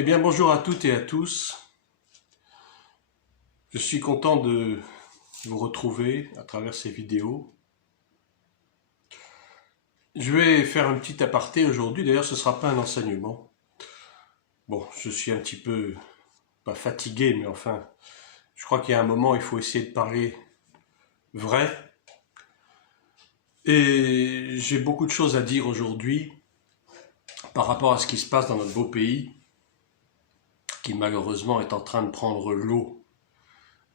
Eh bien, bonjour à toutes et à tous. Je suis content de vous retrouver à travers ces vidéos. Je vais faire un petit aparté aujourd'hui. D'ailleurs, ce ne sera pas un enseignement. Bon, je suis un petit peu, pas fatigué, mais enfin, je crois qu'il y a un moment, il faut essayer de parler vrai. Et j'ai beaucoup de choses à dire aujourd'hui par rapport à ce qui se passe dans notre beau pays, qui malheureusement est en train de prendre l'eau.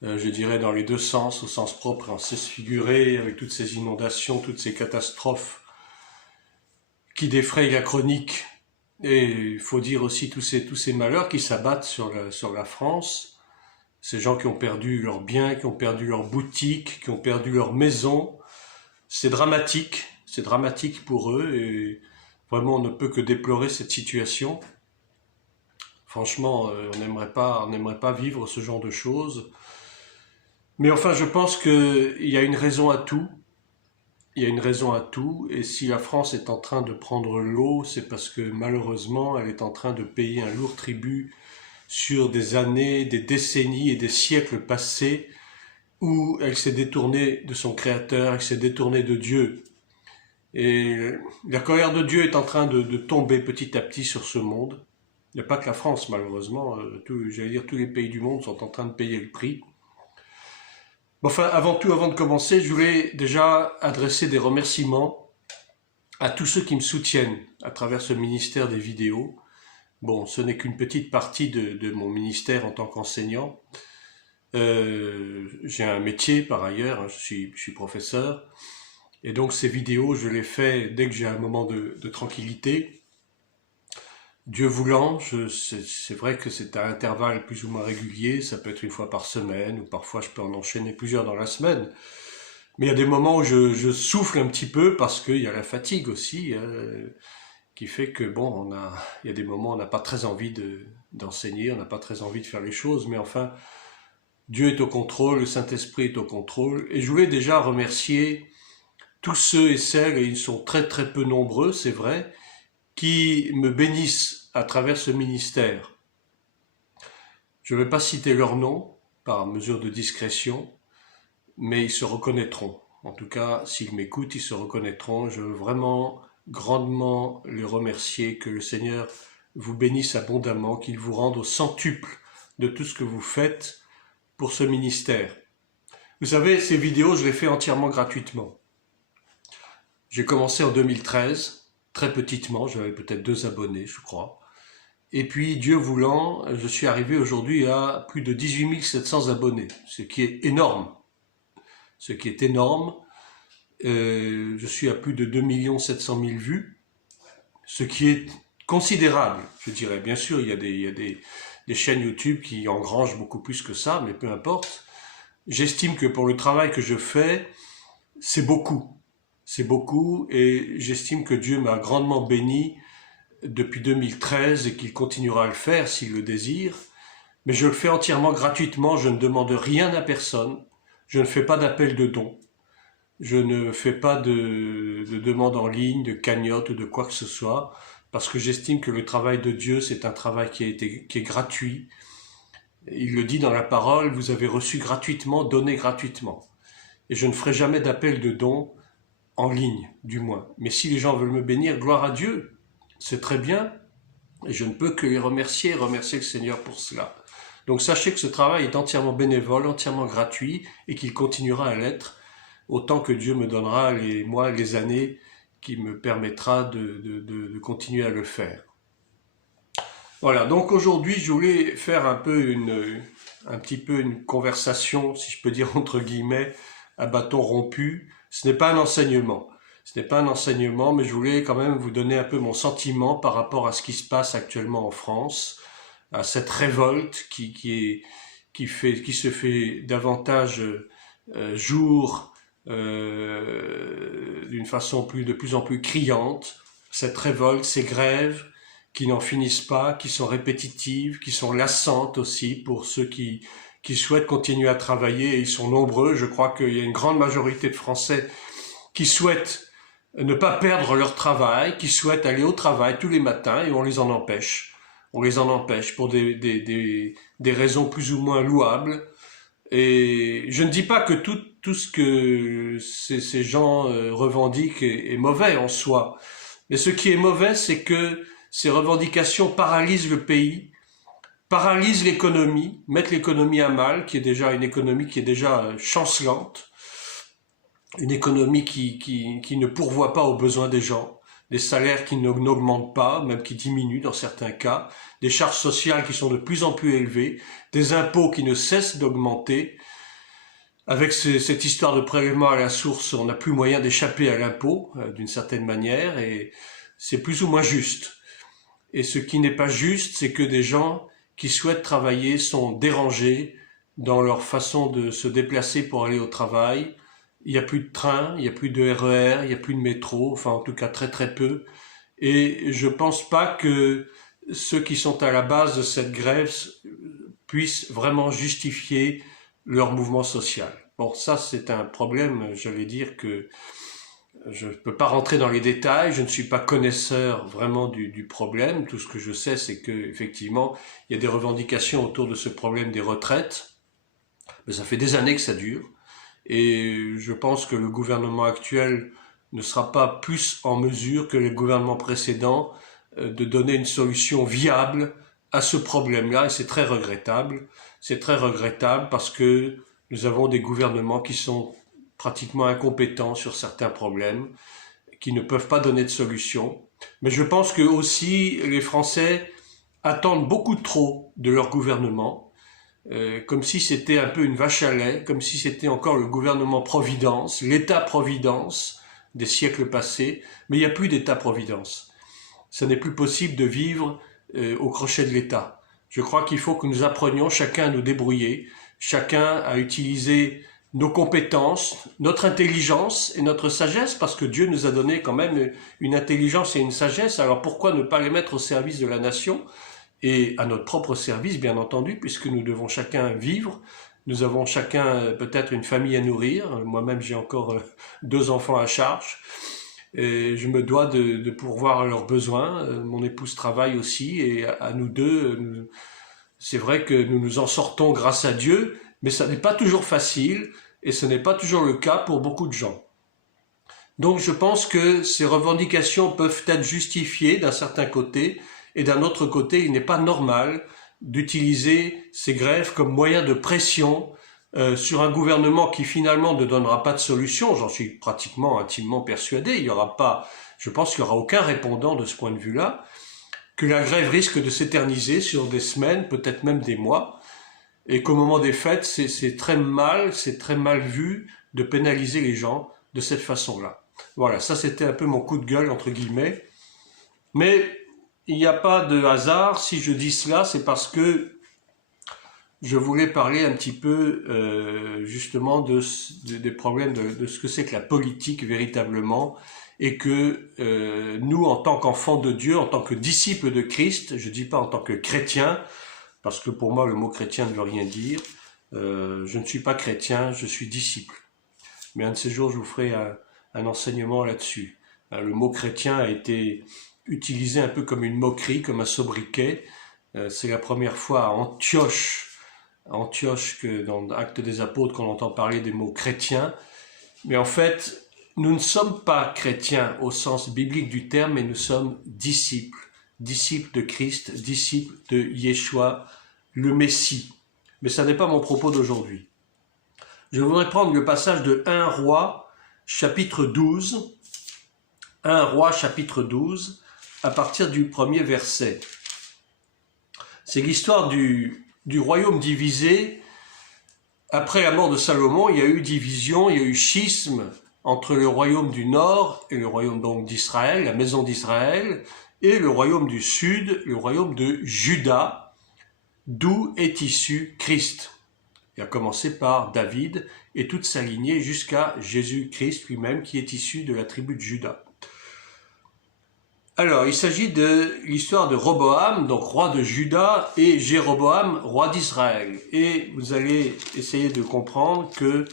Je dirais dans les deux sens, au sens propre et en sens figuré, avec toutes ces inondations, toutes ces catastrophes qui défrayent la chronique. Et il faut dire aussi tous ces malheurs qui s'abattent sur la France. Ces gens qui ont perdu leurs biens, qui ont perdu leurs boutiques, qui ont perdu leurs maisons. C'est dramatique pour eux et vraiment on ne peut que déplorer cette situation. Franchement, on n'aimerait pas vivre ce genre de choses. Mais enfin, je pense qu'il y a une raison à tout. Il y a une raison à tout, et si la France est en train de prendre l'eau, c'est parce que malheureusement, elle est en train de payer un lourd tribut sur des années, des décennies et des siècles passés où elle s'est détournée de son Créateur, elle s'est détournée de Dieu. Et la colère de Dieu est en train de tomber petit à petit sur ce monde. Il n'y a pas que la France, malheureusement. J'allais dire, tous les pays du monde sont en train de payer le prix. Enfin, avant tout, avant de commencer, je voulais déjà adresser des remerciements à tous ceux qui me soutiennent à travers ce ministère des vidéos. Bon, ce n'est qu'une petite partie de mon ministère en tant qu'enseignant. J'ai un métier par ailleurs, hein, je suis professeur. Et donc ces vidéos, je les fais dès que j'ai un moment de tranquillité. Dieu voulant, c'est vrai que c'est à intervalles plus ou moins réguliers, ça peut être une fois par semaine, ou parfois je peux en enchaîner plusieurs dans la semaine. Mais il y a des moments où je souffle un petit peu parce qu'il y a la fatigue aussi, qui fait que bon, il y a des moments où on n'a pas très envie d'enseigner, on n'a pas très envie de faire les choses, mais enfin, Dieu est au contrôle, le Saint-Esprit est au contrôle. Et je voulais déjà remercier tous ceux et celles, et ils sont très très peu nombreux, c'est vrai, qui me bénissent à travers ce ministère. Je ne vais pas citer leurs noms, par mesure de discrétion, mais ils se reconnaîtront. En tout cas, s'ils m'écoutent, ils se reconnaîtront. Je veux vraiment grandement les remercier, que le Seigneur vous bénisse abondamment, qu'il vous rende au centuple de tout ce que vous faites pour ce ministère. Vous savez, ces vidéos, je les fais entièrement gratuitement. J'ai commencé en 2013, très petitement, j'avais peut-être 2 abonnés, je crois. Et puis, Dieu voulant, je suis arrivé aujourd'hui à plus de 18 700 abonnés, ce qui est énorme. Ce qui est énorme. Je suis à plus de 2 700 000 vues, ce qui est considérable, je dirais. Bien sûr, il y a des chaînes YouTube qui engrangent beaucoup plus que ça, mais peu importe. J'estime que pour le travail que je fais, c'est beaucoup. C'est beaucoup, et j'estime que Dieu m'a grandement béni depuis 2013 et qu'il continuera à le faire s'il le désire. Mais je le fais entièrement gratuitement, je ne demande rien à personne, je ne fais pas d'appel de dons, je ne fais pas de demande en ligne, de cagnotte ou de quoi que ce soit, parce que j'estime que le travail de Dieu, c'est un travail qui est gratuit. Il le dit dans la parole, vous avez reçu gratuitement, donné gratuitement. Et je ne ferai jamais d'appel de dons, en ligne, du moins. Mais si les gens veulent me bénir, gloire à Dieu, c'est très bien, et je ne peux que les remercier le Seigneur pour cela. Donc sachez que ce travail est entièrement bénévole, entièrement gratuit, et qu'il continuera à l'être, autant que Dieu me donnera les mois, les années, qui me permettra de continuer à le faire. Voilà, donc aujourd'hui, je voulais faire un petit peu une conversation, si je peux dire entre guillemets, à bâton rompu. Ce n'est pas un enseignement. Ce n'est pas un enseignement, mais je voulais quand même vous donner un peu mon sentiment par rapport à ce qui se passe actuellement en France, à cette révolte qui se fait davantage jour d'une façon de plus en plus criante. Cette révolte, ces grèves qui n'en finissent pas, qui sont répétitives, qui sont lassantes aussi pour ceux qui souhaitent continuer à travailler, et ils sont nombreux. Je crois qu'il y a une grande majorité de Français qui souhaitent ne pas perdre leur travail, qui souhaitent aller au travail tous les matins, et on les en empêche. on les en empêche pour des raisons plus ou moins louables. Et je ne dis pas que tout ce que ces gens revendiquent est mauvais en soi. Mais ce qui est mauvais, c'est que ces revendications paralysent le pays, paralysent l'économie, mettent l'économie à mal, qui est déjà une économie qui est déjà chancelante, une économie qui ne pourvoit pas aux besoins des gens, des salaires qui n'augmentent pas, même qui diminuent dans certains cas, des charges sociales qui sont de plus en plus élevées, des impôts qui ne cessent d'augmenter. Avec cette histoire de prélèvement à la source, on n'a plus moyen d'échapper à l'impôt, d'une certaine manière, et c'est plus ou moins juste. Et ce qui n'est pas juste, c'est que des gens qui souhaitent travailler sont dérangés dans leur façon de se déplacer pour aller au travail. Il n'y a plus de train, il n'y a plus de RER, il n'y a plus de métro, enfin en tout cas très très peu. Et je pense pas que ceux qui sont à la base de cette grève puissent vraiment justifier leur mouvement social. Bon, ça c'est un problème, j'allais dire que je ne peux pas rentrer dans les détails, je ne suis pas connaisseur vraiment du problème. Tout ce que je sais, c'est qu'effectivement, il y a des revendications autour de ce problème des retraites, mais ça fait des années que ça dure. Et je pense que le gouvernement actuel ne sera pas plus en mesure que le gouvernement précédent de donner une solution viable à ce problème-là, et c'est très regrettable. C'est très regrettable parce que nous avons des gouvernements qui sont pratiquement incompétents sur certains problèmes, qui ne peuvent pas donner de solution. Mais je pense que aussi les Français attendent beaucoup trop de leur gouvernement, comme si c'était un peu une vache à lait, comme si c'était encore le gouvernement Providence, l'État-providence des siècles passés, mais il n'y a plus d'État-providence. Ce n'est plus possible de vivre au crochet de l'État. Je crois qu'il faut que nous apprenions chacun à nous débrouiller, chacun à utiliser nos compétences, notre intelligence et notre sagesse, parce que Dieu nous a donné quand même une intelligence et une sagesse, alors pourquoi ne pas les mettre au service de la nation ? Et à notre propre service, bien entendu, puisque nous devons chacun vivre. Nous avons chacun peut-être une famille à nourrir. Moi-même, j'ai encore 2 enfants à charge. Et je me dois de pourvoir à leurs besoins. Mon épouse travaille aussi. Et à nous deux, c'est vrai que nous nous en sortons grâce à Dieu, mais ça n'est pas toujours facile et ce n'est pas toujours le cas pour beaucoup de gens. Donc je pense que ces revendications peuvent être justifiées d'un certain côté, et d'un autre côté, il n'est pas normal d'utiliser ces grèves comme moyen de pression sur un gouvernement qui finalement ne donnera pas de solution. J'en suis pratiquement intimement persuadé. Il y aura pas, je pense qu'il n'y aura aucun répondant de ce point de vue-là, que la grève risque de s'éterniser sur des semaines, peut-être même des mois, et qu'au moment des fêtes, c'est très mal vu de pénaliser les gens de cette façon-là. Voilà, ça c'était un peu mon coup de gueule, entre guillemets. Mais il n'y a pas de hasard, si je dis cela, c'est parce que je voulais parler un petit peu justement des problèmes de ce que c'est que la politique véritablement, et que nous, en tant qu'enfants de Dieu, en tant que disciples de Christ, je ne dis pas en tant que chrétien, parce que pour moi le mot chrétien ne veut rien dire, je ne suis pas chrétien, je suis disciple. Mais un de ces jours, je vous ferai un enseignement là-dessus. Le mot chrétien a été utilisé un peu comme une moquerie, comme un sobriquet. C'est la première fois à Antioche que dans l'Acte des Apôtres qu'on entend parler des mots chrétiens. Mais en fait, nous ne sommes pas chrétiens au sens biblique du terme, mais nous sommes disciples. Disciples de Christ, disciples de Yeshua, le Messie. Mais ça n'est pas mon propos d'aujourd'hui. Je voudrais prendre le passage de 1 Roi, chapitre 12. 1 Roi, chapitre 12, à partir du premier verset. C'est l'histoire du royaume divisé. Après la mort de Salomon, il y a eu division, il y a eu schisme entre le royaume du nord et le royaume donc d'Israël, la maison d'Israël, et le royaume du sud, le royaume de Juda, d'où est issu Christ. Il a commencé par David et toute sa lignée jusqu'à Jésus-Christ lui-même qui est issu de la tribu de Juda. Alors, il s'agit de l'histoire de Roboam, donc roi de Juda, et Jéroboam, roi d'Israël. Et vous allez essayer de comprendre que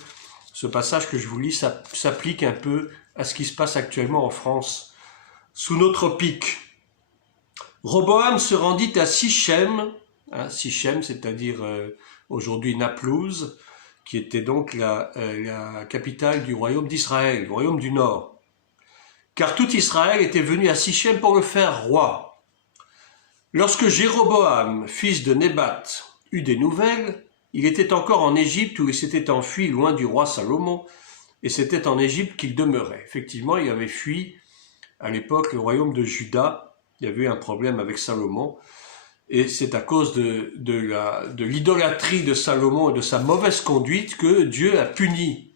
ce passage que je vous lis s'applique un peu à ce qui se passe actuellement en France, sous notre pic. Roboam se rendit à Sichem, Sichem, c'est-à-dire aujourd'hui Naplouse, qui était donc la capitale du royaume d'Israël, le royaume du Nord. Car tout Israël était venu à Sichem pour le faire roi. Lorsque Jéroboam, fils de Nébat, eut des nouvelles, il était encore en Égypte où il s'était enfui loin du roi Salomon, et c'était en Égypte qu'il demeurait. Effectivement, il avait fui à l'époque le royaume de Juda. Il y avait eu un problème avec Salomon, et c'est à cause de l'idolâtrie de Salomon et de sa mauvaise conduite que Dieu a puni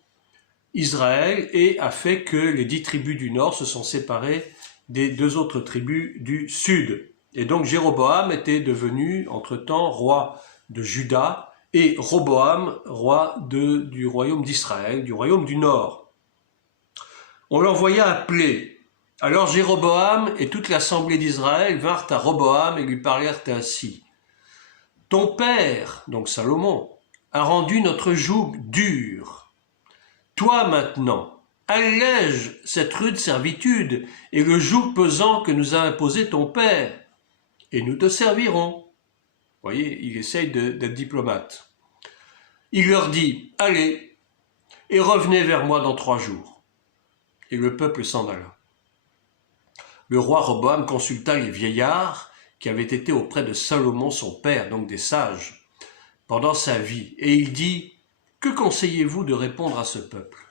Israël et a fait que les 10 tribus du nord se sont séparées des 2 autres tribus du sud. Et donc Jéroboam était devenu entre-temps roi de Juda et Roboam roi du royaume d'Israël, du royaume du nord. On l'envoya appeler. Alors Jéroboam et toute l'assemblée d'Israël vinrent à Roboam et lui parlèrent ainsi. « Ton père, donc Salomon, a rendu notre joug dur. Toi maintenant, allège cette rude servitude et le joug pesant que nous a imposé ton père, et nous te servirons. » Vous voyez, il essaye d'être diplomate. Il leur dit, « Allez, et revenez vers moi dans 3 jours. » Et le peuple s'en alla. Le roi Roboam consulta les vieillards qui avaient été auprès de Salomon son père, donc des sages, pendant sa vie, et il dit, « Que conseillez-vous de répondre à ce peuple ?»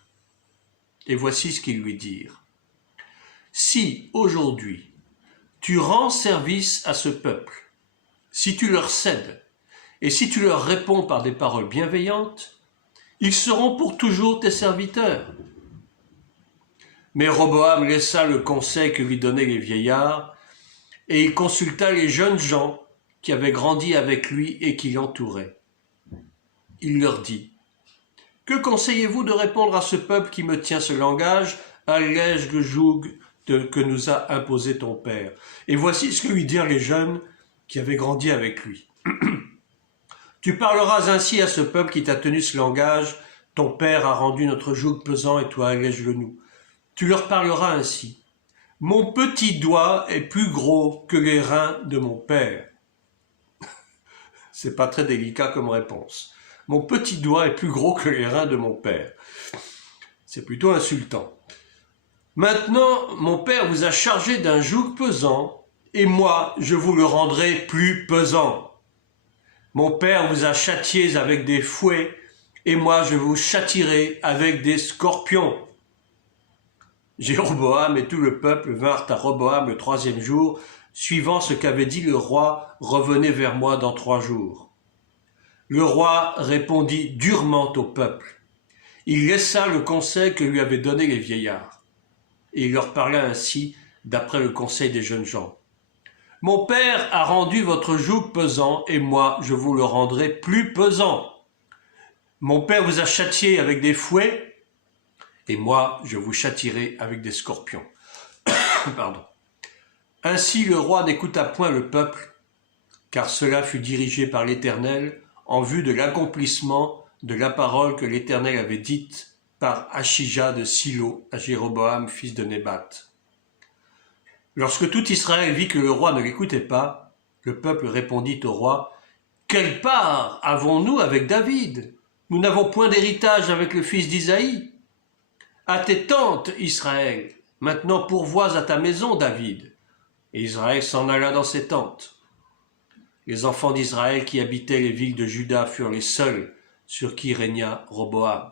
Et voici ce qu'ils lui dirent. « Si, aujourd'hui, tu rends service à ce peuple, si tu leur cèdes, et si tu leur réponds par des paroles bienveillantes, ils seront pour toujours tes serviteurs. » Mais Roboam laissa le conseil que lui donnaient les vieillards, et il consulta les jeunes gens qui avaient grandi avec lui et qui l'entouraient. Il leur dit, « Que conseillez-vous de répondre à ce peuple qui me tient ce langage? Allège le joug que nous a imposé ton père. » Et voici ce que lui dirent les jeunes qui avaient grandi avec lui. « Tu parleras ainsi à ce peuple qui t'a tenu ce langage, ton père a rendu notre joug pesant et toi allège-le nous. Tu leur parleras ainsi. Mon petit doigt est plus gros que les reins de mon père. » C'est pas très délicat comme réponse. Mon petit doigt est plus gros que les reins de mon père. C'est plutôt insultant. Maintenant, mon père vous a chargé d'un joug pesant, et moi, je vous le rendrai plus pesant. Mon père vous a châtiés avec des fouets, et moi, je vous châtierai avec des scorpions. Jéroboam et tout le peuple vinrent à Roboam le 3e jour, suivant ce qu'avait dit le roi, « Revenez vers moi dans 3 jours. » Le roi répondit durement au peuple. Il laissa le conseil que lui avaient donné les vieillards. Et il leur parla ainsi, d'après le conseil des jeunes gens. « Mon père a rendu votre joug pesant, et moi je vous le rendrai plus pesant. Mon père vous a châtié avec des fouets, et moi, je vous châtierai avec des scorpions. » Pardon. Ainsi le roi n'écouta point le peuple, car cela fut dirigé par l'Éternel en vue de l'accomplissement de la parole que l'Éternel avait dite par Achija de Silo à Jéroboam, fils de Nébat. Lorsque tout Israël vit que le roi ne l'écoutait pas, le peuple répondit au roi, « Quelle part avons-nous avec David? Nous n'avons point d'héritage avec le fils d'Isaïe. À tes tentes, Israël, maintenant pourvois à ta maison, David. » Et Israël s'en alla dans ses tentes. Les enfants d'Israël qui habitaient les villes de Juda furent les seuls sur qui régna Roboam.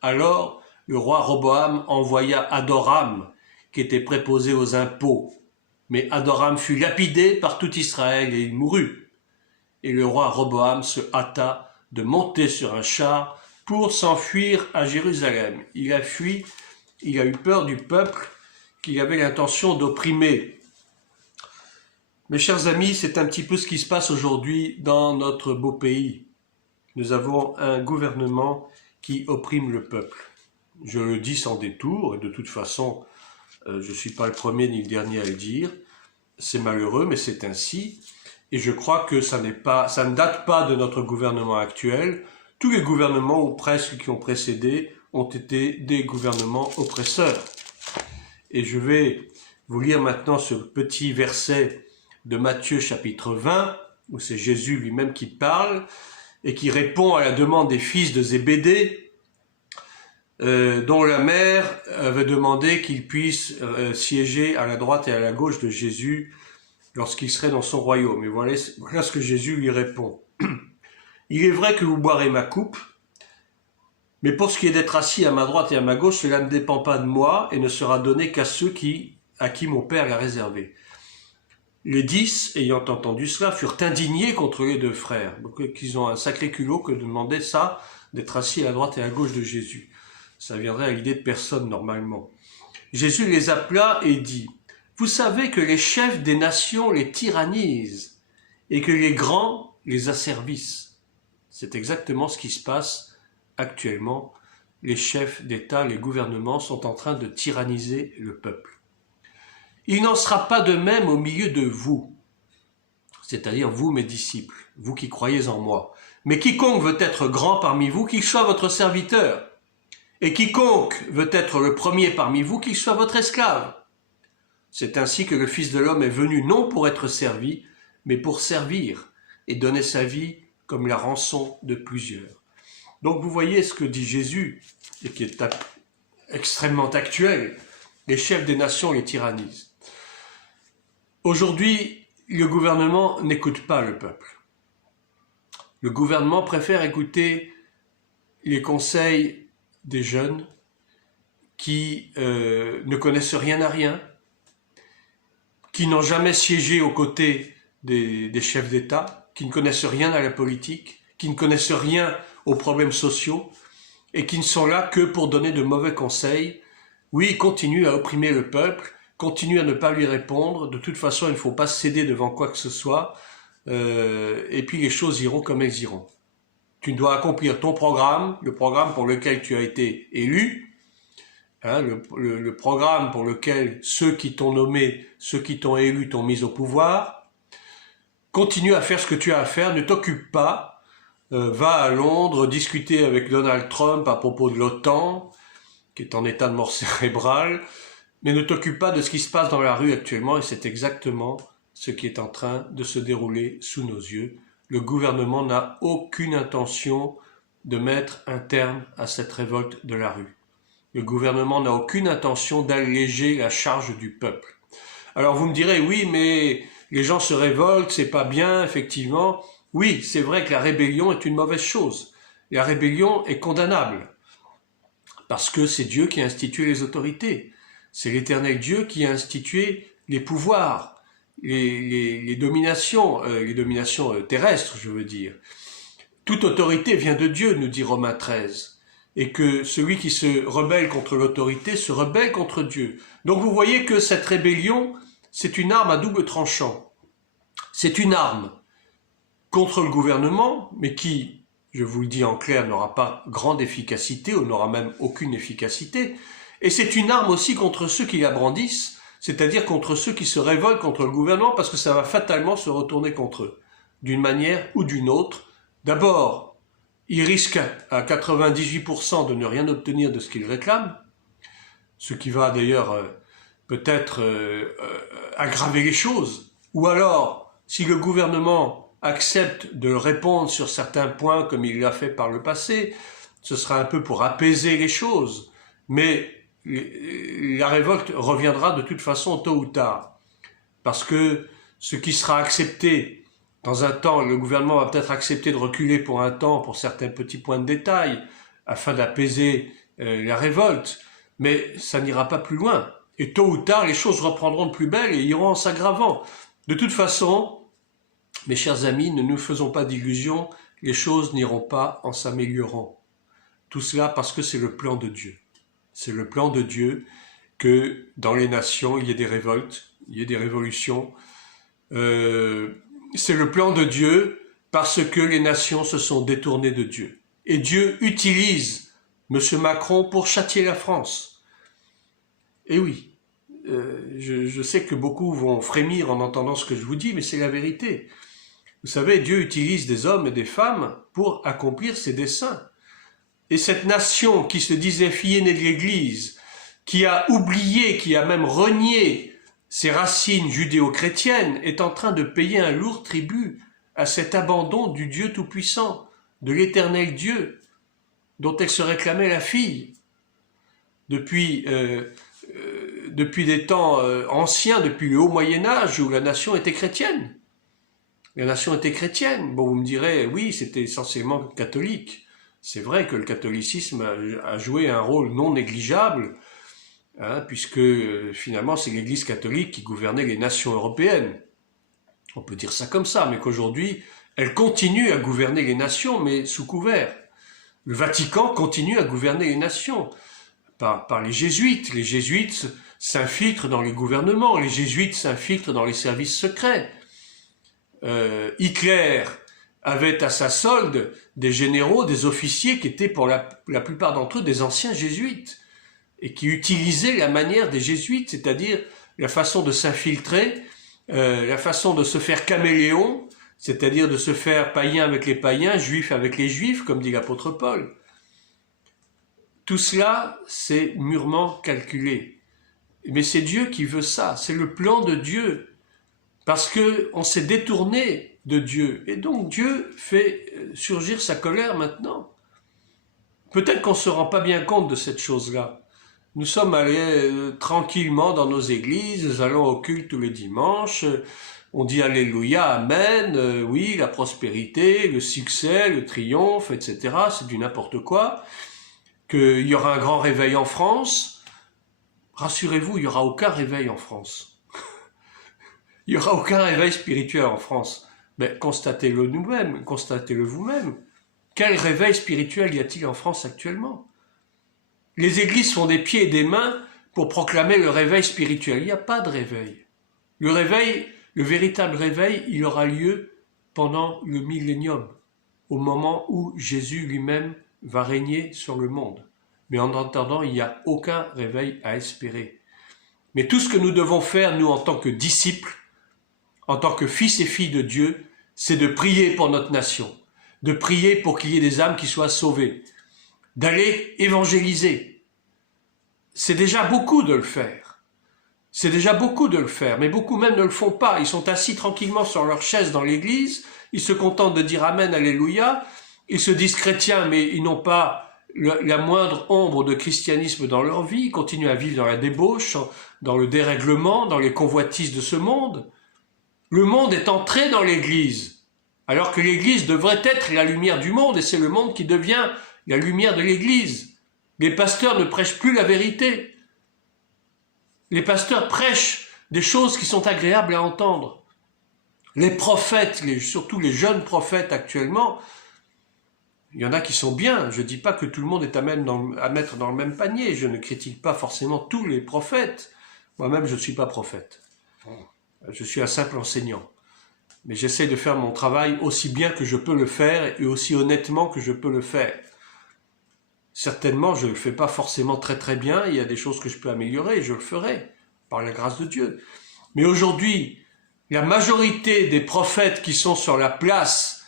Alors le roi Roboam envoya Adoram, qui était préposé aux impôts. Mais Adoram fut lapidé par tout Israël et il mourut. Et le roi Roboam se hâta de monter sur un char pour s'enfuir à Jérusalem. Il a fui, il a eu peur du peuple qu'il avait l'intention d'opprimer. Mes chers amis, c'est un petit peu ce qui se passe aujourd'hui dans notre beau pays. Nous avons un gouvernement qui opprime le peuple. Je le dis sans détour, et de toute façon, je ne suis pas le premier ni le dernier à le dire. C'est malheureux, mais c'est ainsi. Et je crois que ça ne date pas de notre gouvernement actuel. Tous les gouvernements, ou presque, qui ont précédé, ont été des gouvernements oppresseurs. Et je vais vous lire maintenant ce petit verset de Matthieu chapitre 20, où c'est Jésus lui-même qui parle, et qui répond à la demande des fils de Zébédée, dont la mère avait demandé qu'il puisse siéger à la droite et à la gauche de Jésus lorsqu'il serait dans son royaume. Et voilà ce que Jésus lui répond. « Il est vrai que vous boirez ma coupe, mais pour ce qui est d'être assis à ma droite et à ma gauche, cela ne dépend pas de moi et ne sera donné qu'à ceux à qui mon Père l'a réservé. » Les 10, ayant entendu cela, furent indignés contre les deux frères. Donc, ils ont un sacré culot que de demander ça, d'être assis à la droite et à gauche de Jésus. Ça viendrait à l'idée de personne normalement. Jésus les appela et dit, « Vous savez que les chefs des nations les tyrannisent et que les grands les asservissent. » C'est exactement ce qui se passe actuellement. Les chefs d'État, les gouvernements sont en train de tyranniser le peuple. « Il n'en sera pas de même au milieu de vous, c'est-à-dire vous, mes disciples, vous qui croyez en moi. Mais quiconque veut être grand parmi vous, qu'il soit votre serviteur. Et quiconque veut être le premier parmi vous, qu'il soit votre esclave. C'est ainsi que le Fils de l'homme est venu non pour être servi, mais pour servir et donner sa vie comme la rançon de plusieurs. » Donc vous voyez ce que dit Jésus, et qui est extrêmement actuel. Les chefs des nations les tyrannisent. Aujourd'hui, le gouvernement n'écoute pas le peuple. Le gouvernement préfère écouter les conseils des jeunes qui ne connaissent rien à rien, qui n'ont jamais siégé aux côtés des chefs d'État, qui ne connaissent rien à la politique, qui ne connaissent rien aux problèmes sociaux et qui ne sont là que pour donner de mauvais conseils. Oui, continue à opprimer le peuple, continue à ne pas lui répondre, de toute façon il ne faut pas céder devant quoi que ce soit, et puis les choses iront comme elles iront. Tu dois accomplir ton programme, le programme pour lequel tu as été élu, hein, le programme pour lequel ceux qui t'ont nommé, ceux qui t'ont élu t'ont mis au pouvoir. Continue à faire ce que tu as à faire, ne t'occupe pas, va à Londres discuter avec Donald Trump à propos de l'OTAN, qui est en état de mort cérébrale, mais ne t'occupe pas de ce qui se passe dans la rue actuellement, et c'est exactement ce qui est en train de se dérouler sous nos yeux. Le gouvernement n'a aucune intention de mettre un terme à cette révolte de la rue. Le gouvernement n'a aucune intention d'alléger la charge du peuple. Alors vous me direz, oui, mais les gens se révoltent, c'est pas bien, effectivement. Oui, c'est vrai que la rébellion est une mauvaise chose. La rébellion est condamnable, parce que c'est Dieu qui a institué les autorités. C'est l'Éternel Dieu qui a institué les pouvoirs, les dominations terrestres, je veux dire. Toute autorité vient de Dieu, nous dit Romains 13, et que celui qui se rebelle contre l'autorité se rebelle contre Dieu. Donc vous voyez que cette rébellion, c'est une arme à double tranchant. C'est une arme contre le gouvernement, mais qui, je vous le dis en clair, n'aura pas grande efficacité, ou n'aura même aucune efficacité. Et c'est une arme aussi contre ceux qui la brandissent, c'est-à-dire contre ceux qui se révoltent contre le gouvernement, parce que ça va fatalement se retourner contre eux, d'une manière ou d'une autre. D'abord, ils risquent à 98% de ne rien obtenir de ce qu'ils réclament, ce qui va d'ailleurs peut-être aggraver les choses. Ou alors, si le gouvernement accepte de répondre sur certains points comme il l'a fait par le passé, ce sera un peu pour apaiser les choses, mais la révolte reviendra de toute façon tôt ou tard, parce que ce qui sera accepté dans un temps, le gouvernement va peut-être accepter de reculer pour un temps pour certains petits points de détail afin d'apaiser la révolte, mais ça n'ira pas plus loin, et tôt ou tard les choses reprendront de plus belle et iront en s'aggravant. De toute façon, mes chers amis, ne nous faisons pas d'illusions, les choses n'iront pas en s'améliorant. Tout cela parce que c'est le plan de Dieu. C'est le plan de Dieu que dans les nations, il y ait des révoltes, il y ait des révolutions. C'est le plan de Dieu parce que les nations se sont détournées de Dieu. Et Dieu utilise M. Macron pour châtier la France. Et oui, je sais que beaucoup vont frémir en entendant ce que je vous dis, mais c'est la vérité. Vous savez, Dieu utilise des hommes et des femmes pour accomplir ses desseins. Et cette nation qui se disait fille aînée de l'Église, qui a oublié, qui a même renié ses racines judéo-chrétiennes, est en train de payer un lourd tribut à cet abandon du Dieu Tout-Puissant, de l'éternel Dieu, dont elle se réclamait la fille. Depuis des temps anciens, depuis le haut Moyen-Âge, où la nation était chrétienne. La nation était chrétienne. Bon, vous me direz, oui, c'était essentiellement catholique. C'est vrai que le catholicisme a joué un rôle non négligeable, hein, puisque finalement c'est l'Église catholique qui gouvernait les nations européennes. On peut dire ça comme ça, mais qu'aujourd'hui, elle continue à gouverner les nations, mais sous couvert. Le Vatican continue à gouverner les nations par les jésuites. Les jésuites s'infiltrent dans les gouvernements, les jésuites s'infiltrent dans les services secrets. Hitler avait à sa solde des généraux, des officiers qui étaient pour la plupart d'entre eux des anciens jésuites et qui utilisaient la manière des jésuites, c'est-à-dire la façon de s'infiltrer, la façon de se faire caméléon, c'est-à-dire de se faire païen avec les païens, juif avec les juifs, comme dit l'apôtre Paul. Tout cela, c'est mûrement calculé. Mais c'est Dieu qui veut ça, c'est le plan de Dieu. Parce qu'on s'est détourné de Dieu. Et donc Dieu fait surgir sa colère maintenant. Peut-être qu'on ne se rend pas bien compte de cette chose-là. Nous sommes allés tranquillement dans nos églises, nous allons au culte tous les dimanches, on dit Alléluia, Amen, oui, la prospérité, le succès, le triomphe, etc. C'est du n'importe quoi. Qu'il y aura un grand réveil en France. Rassurez-vous, il n'y aura aucun réveil en France. Il n'y aura aucun réveil spirituel en France. Mais constatez-le nous-mêmes, constatez-le vous-même. Quel réveil spirituel y a-t-il en France actuellement? Les églises font des pieds et des mains pour proclamer le réveil spirituel. Il n'y a pas de réveil. Le réveil, le véritable réveil, il aura lieu pendant le millénium, au moment où Jésus lui-même va régner sur le monde. Mais en attendant, il n'y a aucun réveil à espérer. Mais tout ce que nous devons faire, nous, en tant que disciples, en tant que fils et filles de Dieu, c'est de prier pour notre nation, de prier pour qu'il y ait des âmes qui soient sauvées, d'aller évangéliser. C'est déjà beaucoup de le faire. C'est déjà beaucoup de le faire, mais beaucoup même ne le font pas. Ils sont assis tranquillement sur leur chaise dans l'église, ils se contentent de dire Amen, Alléluia, ils se disent chrétiens, mais ils n'ont pas la moindre ombre de christianisme dans leur vie, ils continuent à vivre dans la débauche, dans le dérèglement, dans les convoitises de ce monde. Le monde est entré dans l'Église, alors que l'Église devrait être la lumière du monde, et c'est le monde qui devient la lumière de l'Église. Les pasteurs ne prêchent plus la vérité. Les pasteurs prêchent des choses qui sont agréables à entendre. Les prophètes, surtout les jeunes prophètes actuellement, il y en a qui sont bien. Je ne dis pas que tout le monde est à mettre dans le même panier. Je ne critique pas forcément tous les prophètes. Moi-même, je ne suis pas prophète. Je suis un simple enseignant. Mais j'essaie de faire mon travail aussi bien que je peux le faire et aussi honnêtement que je peux le faire. Certainement, je ne le fais pas forcément très très bien. Il y a des choses que je peux améliorer et je le ferai, par la grâce de Dieu. Mais aujourd'hui, la majorité des prophètes qui sont sur la place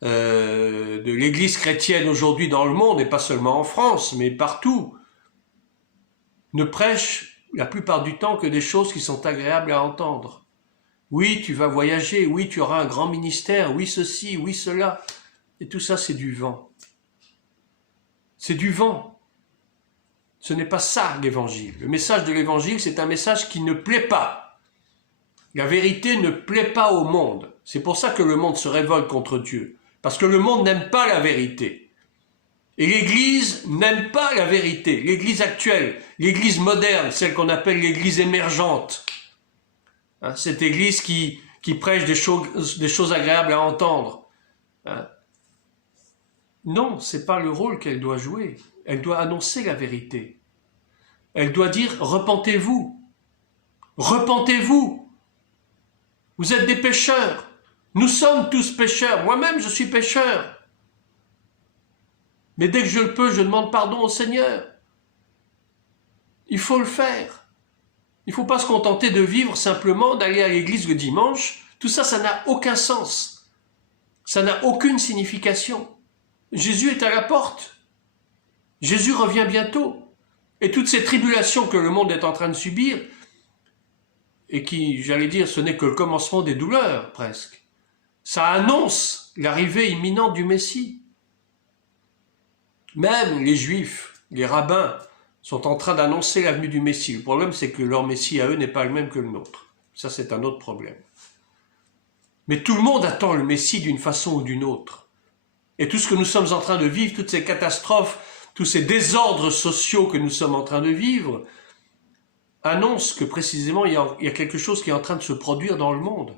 de l'Église chrétienne aujourd'hui dans le monde, et pas seulement en France, mais partout, ne prêchent la plupart du temps que des choses qui sont agréables à entendre. Oui, tu vas voyager, oui, tu auras un grand ministère, oui, ceci, oui, cela. Et tout ça, c'est du vent. C'est du vent. Ce n'est pas ça, l'évangile. Le message de l'évangile, c'est un message qui ne plaît pas. La vérité ne plaît pas au monde. C'est pour ça que le monde se révolte contre Dieu. Parce que le monde n'aime pas la vérité. Et l'Église n'aime pas la vérité. L'Église actuelle, l'Église moderne, celle qu'on appelle l'Église émergente. Hein, cette Église qui prêche des choses agréables à entendre. Hein. Non, ce n'est pas le rôle qu'elle doit jouer. Elle doit annoncer la vérité. Elle doit dire « Repentez-vous. Repentez-vous. Vous êtes des pécheurs. Nous sommes tous pécheurs. Moi-même, je suis pécheur. Mais dès que je le peux, je demande pardon au Seigneur. Il faut le faire. Il ne faut pas se contenter de vivre simplement, d'aller à l'église le dimanche. Tout ça, ça n'a aucun sens. Ça n'a aucune signification. Jésus est à la porte. Jésus revient bientôt. Et toutes ces tribulations que le monde est en train de subir, et qui, j'allais dire, ce n'est que le commencement des douleurs, presque. Ça annonce l'arrivée imminente du Messie. Même les Juifs, les rabbins, sont en train d'annoncer la venue du Messie. Le problème, c'est que leur Messie à eux n'est pas le même que le nôtre. Ça, c'est un autre problème. Mais tout le monde attend le Messie d'une façon ou d'une autre. Et tout ce que nous sommes en train de vivre, toutes ces catastrophes, tous ces désordres sociaux que nous sommes en train de vivre, annoncent que précisément il y a quelque chose qui est en train de se produire dans le monde.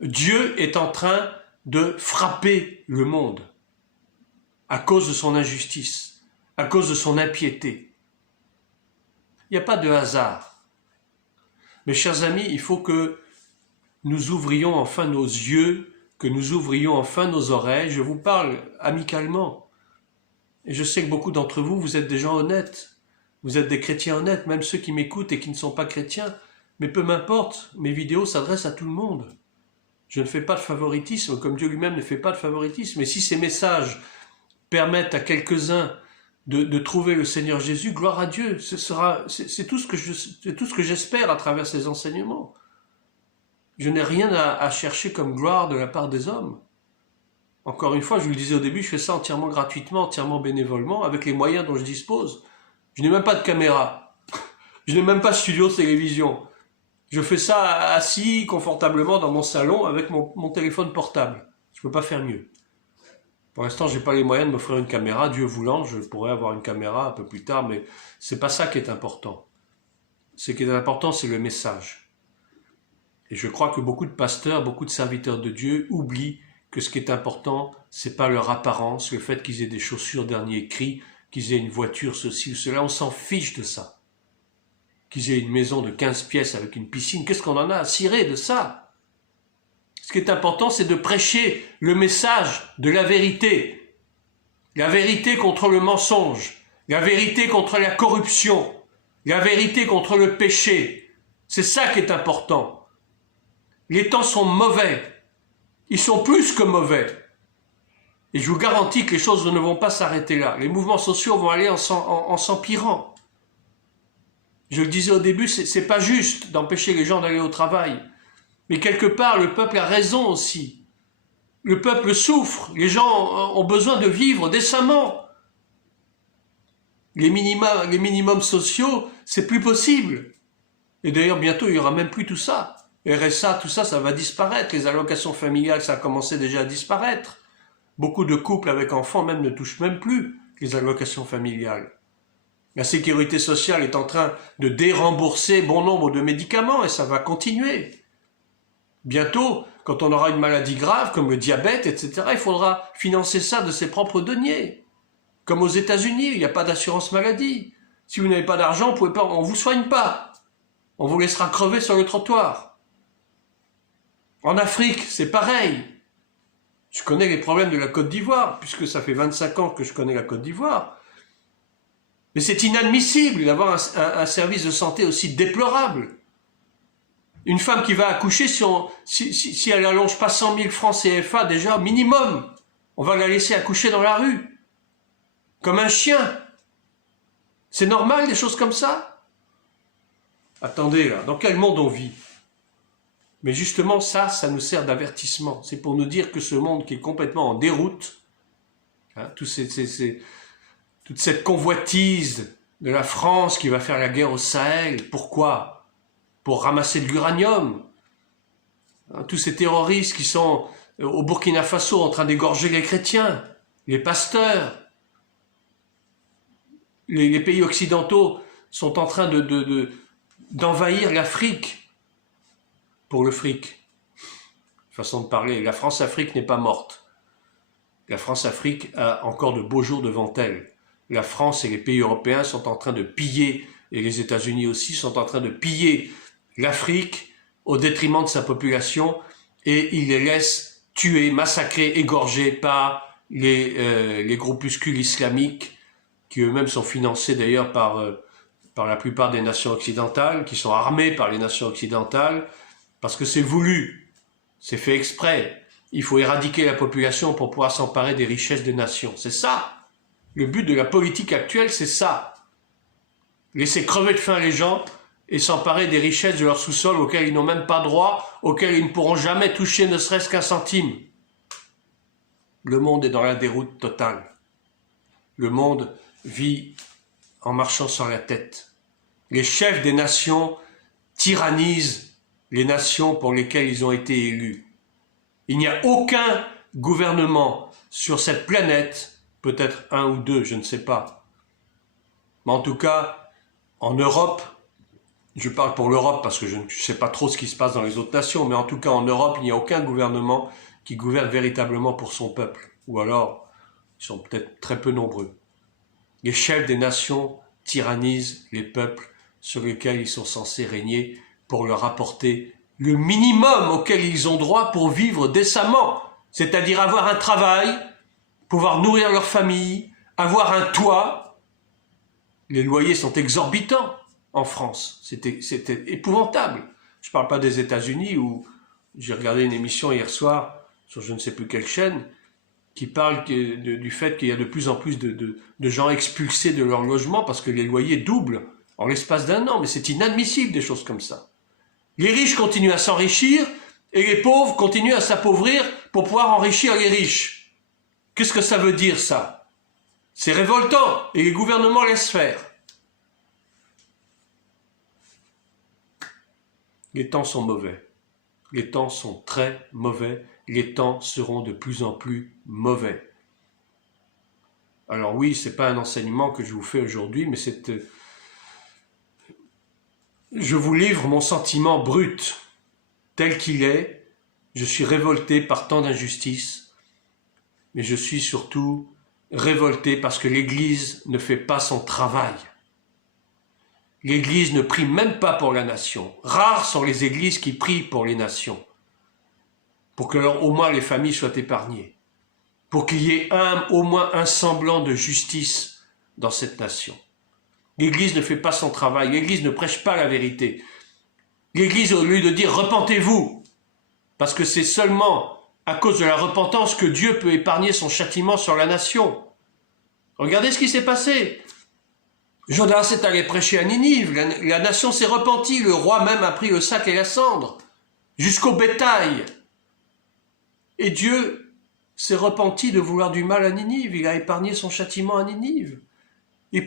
Dieu est en train de frapper le monde à cause de son injustice, à cause de son impiété. Il n'y a pas de hasard. Mes chers amis, il faut que nous ouvrions enfin nos yeux, que nous ouvrions enfin nos oreilles. Je vous parle amicalement. Et je sais que beaucoup d'entre vous, vous êtes des gens honnêtes. Vous êtes des chrétiens honnêtes, même ceux qui m'écoutent et qui ne sont pas chrétiens. Mais peu m'importe, mes vidéos s'adressent à tout le monde. Je ne fais pas de favoritisme, comme Dieu lui-même ne fait pas de favoritisme. Et si ces messages permettent à quelques-uns de trouver le Seigneur Jésus, gloire à Dieu. C'est tout ce que j'espère à travers ces enseignements. Je n'ai rien à chercher comme gloire de la part des hommes. Encore une fois, je vous le disais au début, je fais ça entièrement gratuitement, entièrement bénévolement, avec les moyens dont je dispose. Je n'ai même pas de caméra. Je n'ai même pas de studio de télévision. Je fais ça assis confortablement dans mon salon avec mon téléphone portable. Je ne peux pas faire mieux. Pour l'instant, je n'ai pas les moyens de m'offrir une caméra. Dieu voulant, je pourrais avoir une caméra un peu plus tard, mais c'est pas ça qui est important. Ce qui est important, c'est le message. Et je crois que beaucoup de pasteurs, beaucoup de serviteurs de Dieu oublient que ce qui est important, c'est pas leur apparence, le fait qu'ils aient des chaussures dernier cri, qu'ils aient une voiture, ceci ou cela, on s'en fiche de ça. Qu'ils aient une maison de 15 pièces avec une piscine, qu'est-ce qu'on en a à cirer de ça? Ce qui est important, c'est de prêcher le message de la vérité contre le mensonge, la vérité contre la corruption, la vérité contre le péché. C'est ça qui est important. Les temps sont mauvais. Ils sont plus que mauvais. Et je vous garantis que les choses ne vont pas s'arrêter là. Les mouvements sociaux vont aller en s'empirant. Je le disais au début, c'est pas juste d'empêcher les gens d'aller au travail. Mais quelque part, le peuple a raison aussi. Le peuple souffre. Les gens ont besoin de vivre décemment. Les minimums sociaux, c'est plus possible. Et d'ailleurs, bientôt, il n'y aura même plus tout ça. RSA, tout ça, ça va disparaître. Les allocations familiales, ça a commencé déjà à disparaître. Beaucoup de couples avec enfants même ne touchent même plus les allocations familiales. La sécurité sociale est en train de dérembourser bon nombre de médicaments et ça va continuer. Bientôt, quand on aura une maladie grave comme le diabète, etc., il faudra financer ça de ses propres deniers. Comme aux États-Unis, il n'y a pas d'assurance maladie. Si vous n'avez pas d'argent, on ne vous soigne pas. On vous laissera crever sur le trottoir. En Afrique, c'est pareil. Je connais les problèmes de la Côte d'Ivoire, puisque ça fait 25 ans que je connais la Côte d'Ivoire. Mais c'est inadmissible d'avoir un service de santé aussi déplorable. Une femme qui va accoucher, si elle n'allonge pas 100 000 francs CFA déjà, minimum, on va la laisser accoucher dans la rue. Comme un chien. C'est normal, des choses comme ça? Attendez, là, dans quel monde on vit? Mais justement, ça nous sert d'avertissement. C'est pour nous dire que ce monde qui est complètement en déroute, hein, toute cette convoitise de la France qui va faire la guerre au Sahel, pourquoi? Pour ramasser de l'uranium. Hein, tous ces terroristes qui sont au Burkina Faso en train d'égorger les chrétiens, les pasteurs. Les pays occidentaux sont en train d'envahir l'Afrique pour le fric. Façon de parler, la France-Afrique n'est pas morte. La France-Afrique a encore de beaux jours devant elle. La France et les pays européens sont en train de piller, et les États-Unis aussi sont en train de piller l'Afrique au détriment de sa population, et ils les laissent tuer, massacrer, égorger par les groupuscules islamiques, qui eux-mêmes sont financés d'ailleurs par la plupart des nations occidentales, qui sont armés par les nations occidentales, parce que c'est voulu, c'est fait exprès. Il faut éradiquer la population pour pouvoir s'emparer des richesses des nations. C'est ça. Le but de la politique actuelle, c'est ça. Laisser crever de faim les gens et s'emparer des richesses de leur sous-sol auxquelles ils n'ont même pas droit, auxquelles ils ne pourront jamais toucher ne serait-ce qu'un centime. Le monde est dans la déroute totale. Le monde vit en marchant sur la tête. Les chefs des nations tyrannisent les nations pour lesquelles ils ont été élus. Il n'y a aucun gouvernement sur cette planète, peut-être un ou deux, je ne sais pas. Mais en tout cas, en Europe, je parle pour l'Europe parce que je ne sais pas trop ce qui se passe dans les autres nations, mais en tout cas en Europe, il n'y a aucun gouvernement qui gouverne véritablement pour son peuple. Ou alors, ils sont peut-être très peu nombreux. Les chefs des nations tyrannisent les peuples sur lesquels ils sont censés régner pour leur apporter le minimum auquel ils ont droit pour vivre décemment, c'est-à-dire avoir un travail, pouvoir nourrir leur famille, avoir un toit. Les loyers sont exorbitants en France, c'était épouvantable. Je ne parle pas des États-Unis où j'ai regardé une émission hier soir sur je ne sais plus quelle chaîne qui parle du fait qu'il y a de plus en plus de gens expulsés de leur logement parce que les loyers doublent en l'espace d'un an. Mais c'est inadmissible des choses comme ça. Les riches continuent à s'enrichir et les pauvres continuent à s'appauvrir pour pouvoir enrichir les riches. Qu'est-ce que ça veut dire ça? C'est révoltant et les gouvernements laissent faire. Les temps sont mauvais. Les temps sont très mauvais. Les temps seront de plus en plus mauvais. Alors oui, ce n'est pas un enseignement que je vous fais aujourd'hui, mais c'est... Je vous livre mon sentiment brut, tel qu'il est. Je suis révolté par tant d'injustice, mais je suis surtout révolté parce que l'Église ne fait pas son travail. L'Église ne prie même pas pour la nation. Rares sont les églises qui prient pour les nations, pour que au moins les familles soient épargnées, pour qu'il y ait au moins un semblant de justice dans cette nation. L'Église ne fait pas son travail, l'Église ne prêche pas la vérité. L'Église, au lieu de dire « repentez-vous », parce que c'est seulement à cause de la repentance que Dieu peut épargner son châtiment sur la nation. Regardez ce qui s'est passé. Jonas est allé prêcher à Ninive, la nation s'est repentie, le roi même a pris le sac et la cendre, jusqu'au bétail. Et Dieu s'est repenti de vouloir du mal à Ninive, il a épargné son châtiment à Ninive. Et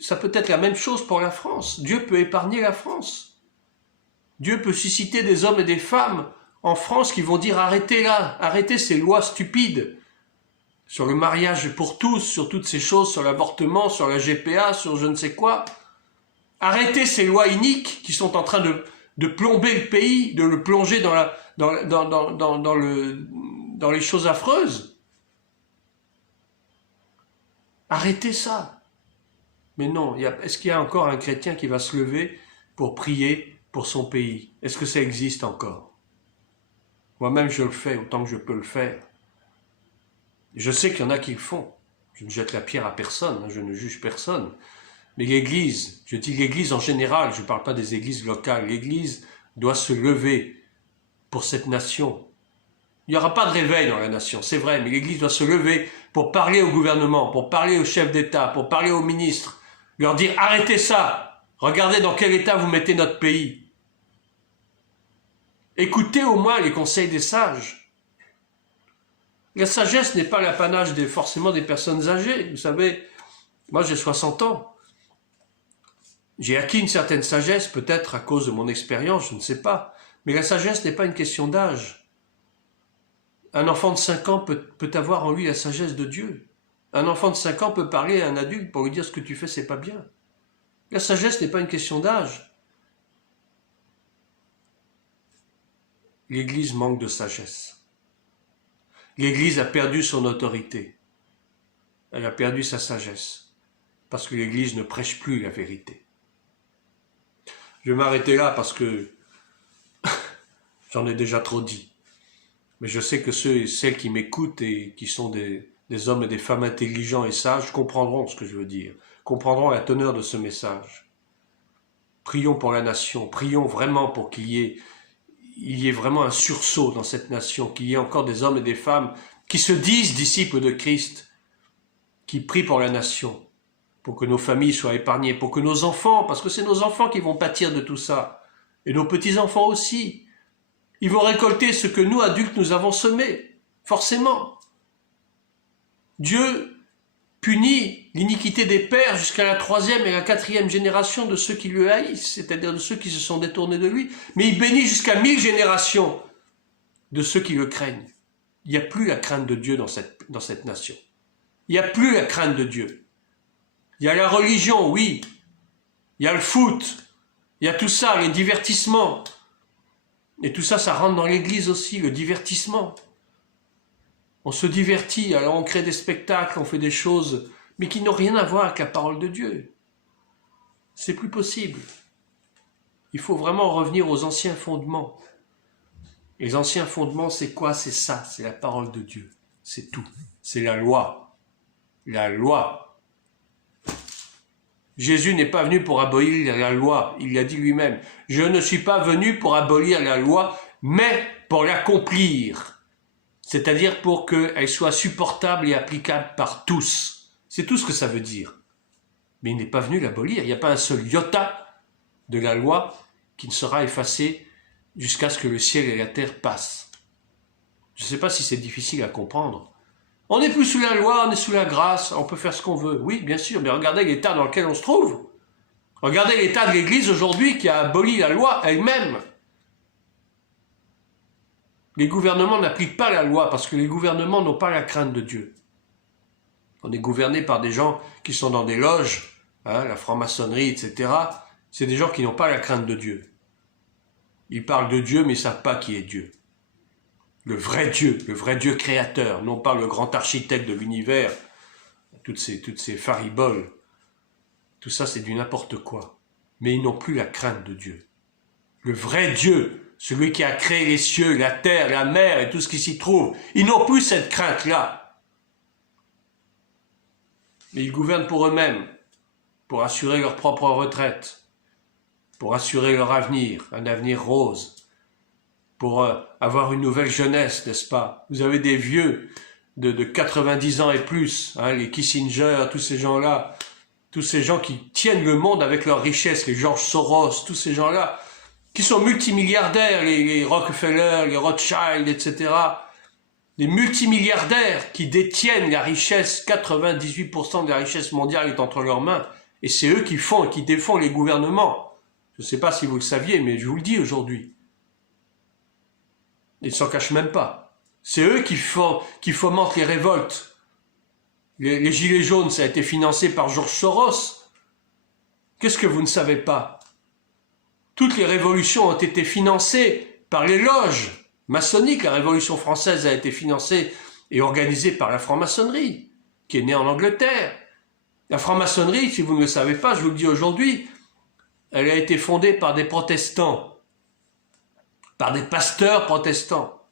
ça peut être la même chose pour la France. Dieu peut épargner la France. Dieu peut susciter des hommes et des femmes en France qui vont dire arrêtez là, arrêtez ces lois stupides sur le mariage pour tous, sur toutes ces choses, sur l'avortement, sur la GPA, sur je ne sais quoi. Arrêtez ces lois iniques qui sont en train de plomber le pays, de le plonger dans les choses affreuses. Arrêtez ça. Mais non, est-ce qu'il y a encore un chrétien qui va se lever pour prier pour son pays? Est-ce que ça existe encore? Moi-même, je le fais autant que je peux le faire. Je sais qu'il y en a qui le font. Je ne jette la pierre à personne, je ne juge personne. Mais l'Église, je dis l'Église en général, je ne parle pas des églises locales, l'Église doit se lever pour cette nation. Il n'y aura pas de réveil dans la nation, c'est vrai, mais l'Église doit se lever pour parler au gouvernement, pour parler aux chefs d'État, pour parler aux ministres, leur dire arrêtez ça, regardez dans quel état vous mettez notre pays. Écoutez au moins les conseils des sages. La sagesse n'est pas l'apanage forcément des personnes âgées. Vous savez, moi j'ai 60 ans. J'ai acquis une certaine sagesse, peut-être à cause de mon expérience, je ne sais pas. Mais la sagesse n'est pas une question d'âge. Un enfant de 5 ans peut avoir en lui la sagesse de Dieu. Un enfant de 5 ans peut parler à un adulte pour lui dire ce que tu fais, c'est pas bien. La sagesse n'est pas une question d'âge. L'Église manque de sagesse. L'Église a perdu son autorité. Elle a perdu sa sagesse. Parce que l'Église ne prêche plus la vérité. Je vais m'arrêter là parce que j'en ai déjà trop dit. Mais je sais que ceux et celles qui m'écoutent et qui sont des hommes et des femmes intelligents et sages comprendront ce que je veux dire, comprendront la teneur de ce message. Prions pour la nation, prions vraiment pour qu'il y ait vraiment un sursaut dans cette nation, qu'il y ait encore des hommes et des femmes qui se disent disciples de Christ, qui prient pour la nation. pour que nos familles soient épargnées, pour que nos enfants, parce que c'est nos enfants qui vont pâtir de tout ça, et nos petits-enfants aussi, ils vont récolter ce que nous, adultes, nous avons semé, forcément. Dieu punit l'iniquité des pères jusqu'à la 3e et la 4e génération de ceux qui le haïssent, c'est-à-dire de ceux qui se sont détournés de lui, mais il bénit jusqu'à 1000 générations de ceux qui le craignent. Il n'y a plus la crainte de Dieu dans cette nation. Il n'y a plus la crainte de Dieu. Il y a la religion, oui. Il y a le foot. Il y a tout ça, les divertissements. Et tout ça, ça rentre dans l'église aussi, le divertissement. On se divertit, alors on crée des spectacles, on fait des choses, mais qui n'ont rien à voir avec la parole de Dieu. C'est plus possible. Il faut vraiment revenir aux anciens fondements. Les anciens fondements, c'est quoi? C'est ça, c'est la parole de Dieu. C'est tout. C'est la loi. La loi. Jésus n'est pas venu pour abolir la loi. Il l'a dit lui-même. Je ne suis pas venu pour abolir la loi, mais pour l'accomplir. C'est-à-dire pour qu'elle soit supportable et applicable par tous. C'est tout ce que ça veut dire. Mais il n'est pas venu l'abolir. Il n'y a pas un seul iota de la loi qui ne sera effacé jusqu'à ce que le ciel et la terre passent. Je ne sais pas si c'est difficile à comprendre. On n'est plus sous la loi, on est sous la grâce, on peut faire ce qu'on veut. Oui, bien sûr, mais regardez l'état dans lequel on se trouve. Regardez l'état de l'Église aujourd'hui qui a aboli la loi elle-même. Les gouvernements n'appliquent pas la loi parce que les gouvernements n'ont pas la crainte de Dieu. On est gouverné par des gens qui sont dans des loges, la franc-maçonnerie, etc. C'est des gens qui n'ont pas la crainte de Dieu. Ils parlent de Dieu, mais ils ne savent pas qui est Dieu. Le vrai Dieu créateur, non pas le grand architecte de l'univers, toutes ces fariboles. Tout ça, c'est du n'importe quoi. Mais ils n'ont plus la crainte de Dieu. Le vrai Dieu, celui qui a créé les cieux, la terre, la mer et tout ce qui s'y trouve, ils n'ont plus cette crainte-là. Mais ils gouvernent pour eux-mêmes, pour assurer leur propre retraite, pour assurer leur avenir, un avenir rose, pour avoir une nouvelle jeunesse, n'est-ce pas? Vous avez des vieux de 90 ans et plus, les Kissinger, tous ces gens-là, tous ces gens qui tiennent le monde avec leur richesse, les George Soros, tous ces gens-là, qui sont multimilliardaires, les Rockefeller, les Rothschild, etc., les multimilliardaires qui détiennent la richesse, 98% de la richesse mondiale est entre leurs mains, et c'est eux qui font et qui défendent les gouvernements. Je ne sais pas si vous le saviez, mais je vous le dis aujourd'hui. Ils ne s'en cachent même pas. C'est eux qui fomentent les révoltes. Les Gilets jaunes, ça a été financé par George Soros. Qu'est-ce que vous ne savez pas? Toutes les révolutions ont été financées par les loges maçonniques. La Révolution française a été financée et organisée par la franc-maçonnerie, qui est née en Angleterre. La franc-maçonnerie, si vous ne le savez pas, je vous le dis aujourd'hui, elle a été fondée par des protestants, par des pasteurs protestants.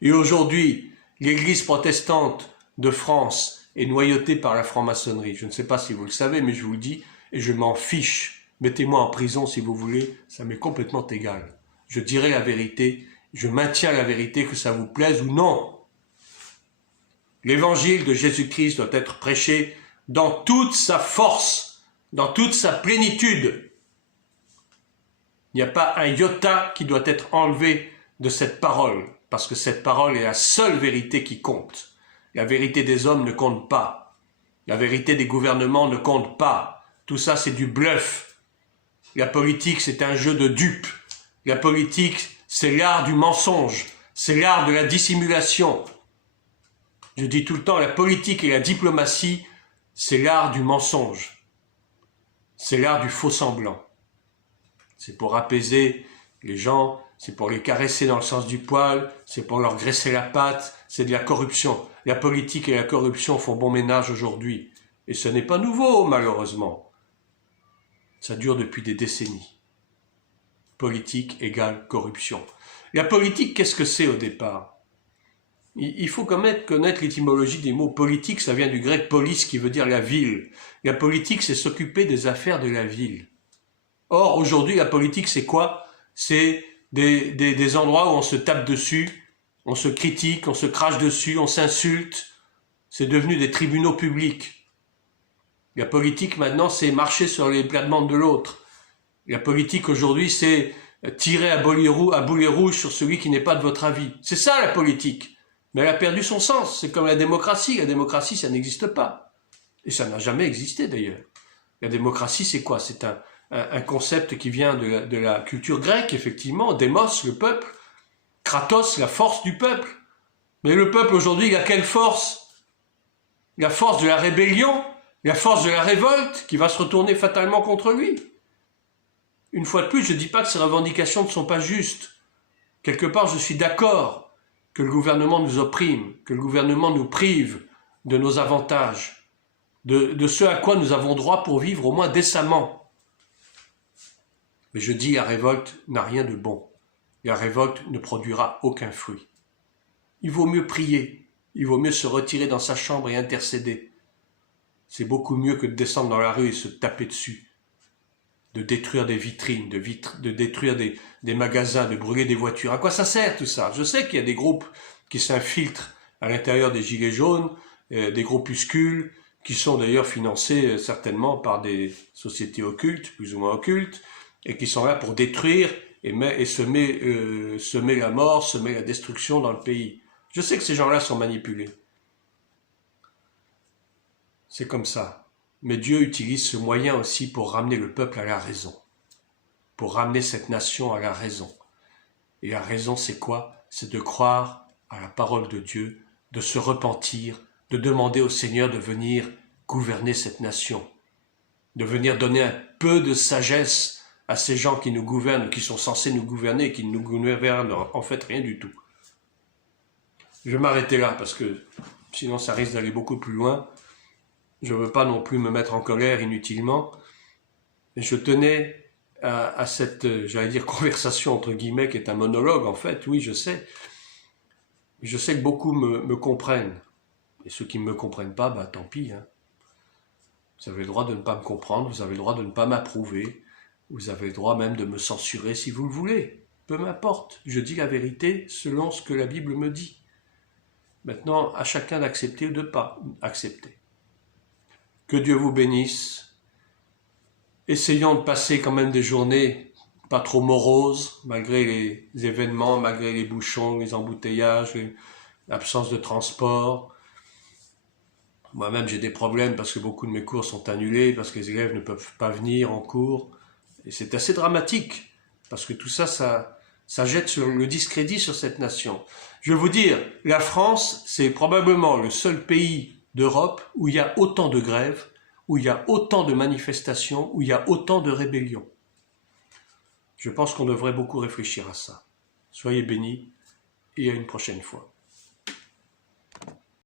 Et aujourd'hui, l'Église protestante de France est noyautée par la franc-maçonnerie. Je ne sais pas si vous le savez, mais je vous le dis, et je m'en fiche. Mettez-moi en prison si vous voulez, ça m'est complètement égal. Je dirai la vérité, je maintiens la vérité, que ça vous plaise ou non. L'évangile de Jésus-Christ doit être prêché dans toute sa force, dans toute sa plénitude. Il n'y a pas un iota qui doit être enlevé de cette parole, parce que cette parole est la seule vérité qui compte. La vérité des hommes ne compte pas. La vérité des gouvernements ne compte pas. Tout ça, c'est du bluff. La politique, c'est un jeu de dupes. La politique, c'est l'art du mensonge. C'est l'art de la dissimulation. Je dis tout le temps, la politique et la diplomatie, c'est l'art du mensonge. C'est l'art du faux semblant. C'est pour apaiser les gens, c'est pour les caresser dans le sens du poil, c'est pour leur graisser la patte, c'est de la corruption. La politique et la corruption font bon ménage aujourd'hui. Et ce n'est pas nouveau, malheureusement. Ça dure depuis des décennies. Politique égale corruption. La politique, qu'est-ce que c'est au départ? Il faut quand même connaître l'étymologie des mots. Politique, ça vient du grec polis, qui veut dire la ville. La politique, c'est s'occuper des affaires de la ville. Or, aujourd'hui, la politique, c'est quoi? C'est des endroits où on se tape dessus, on se critique, on se crache dessus, on s'insulte. C'est devenu des tribunaux publics. La politique maintenant, c'est marcher sur les plates-bandes de l'autre. La politique aujourd'hui, c'est tirer à boulet rouge sur celui qui n'est pas de votre avis. C'est ça la politique. Mais elle a perdu son sens. C'est comme la démocratie. La démocratie, ça n'existe pas. Et ça n'a jamais existé d'ailleurs. La démocratie, c'est quoi? C'est un concept qui vient de la culture grecque, effectivement. Démos, le peuple. Kratos, la force du peuple. Mais le peuple aujourd'hui, il a quelle force? La force de la rébellion, la force de la révolte qui va se retourner fatalement contre lui. Une fois de plus, je ne dis pas que ces revendications ne sont pas justes. Quelque part, je suis d'accord que le gouvernement nous opprime, que le gouvernement nous prive de nos avantages, de ce à quoi nous avons droit pour vivre au moins décemment. Mais je dis la révolte n'a rien de bon. La révolte ne produira aucun fruit. Il vaut mieux prier, il vaut mieux se retirer dans sa chambre et intercéder. C'est beaucoup mieux que de descendre dans la rue et se taper dessus, de détruire des vitrines, de détruire des magasins, de brûler des voitures. À quoi ça sert tout ça? Je sais qu'il y a des groupes qui s'infiltrent à l'intérieur des gilets jaunes, des groupuscules, qui sont d'ailleurs financés certainement par des sociétés occultes, plus ou moins occultes, et qui sont là pour détruire et semer la mort, semer la destruction dans le pays. Je sais que ces gens-là sont manipulés. C'est comme ça. Mais Dieu utilise ce moyen aussi pour ramener le peuple à la raison. Pour ramener cette nation à la raison. Et la raison, c'est quoi? C'est de croire à la parole de Dieu, de se repentir, de demander au Seigneur de venir gouverner cette nation. De venir donner un peu de sagesse à ces gens qui nous gouvernent, qui sont censés nous gouverner, et qui ne nous gouvernent en fait rien du tout. Je vais m'arrêter là parce que sinon ça risque d'aller beaucoup plus loin. Je ne veux pas non plus me mettre en colère inutilement. Et je tenais à cette, j'allais dire, conversation entre guillemets, qui est un monologue en fait, oui je sais. Je sais que beaucoup me comprennent. Et ceux qui ne me comprennent pas, bah tant pis. Hein. Vous avez le droit de ne pas me comprendre, vous avez le droit de ne pas m'approuver, vous avez le droit même de me censurer si vous le voulez. Peu m'importe, je dis la vérité selon ce que la Bible me dit. Maintenant, à chacun d'accepter ou de ne pas accepter. Que Dieu vous bénisse. Essayons de passer quand même des journées pas trop moroses, malgré les événements, malgré les bouchons, les embouteillages, l'absence de transport. Moi-même, j'ai des problèmes parce que beaucoup de mes cours sont annulés, parce que les élèves ne peuvent pas venir en cours. Et c'est assez dramatique, parce que tout ça, ça jette sur le discrédit sur cette nation. Je vais vous dire, la France, c'est probablement le seul pays d'Europe où il y a autant de grèves, où il y a autant de manifestations, où il y a autant de rébellions. Je pense qu'on devrait beaucoup réfléchir à ça. Soyez bénis et à une prochaine fois.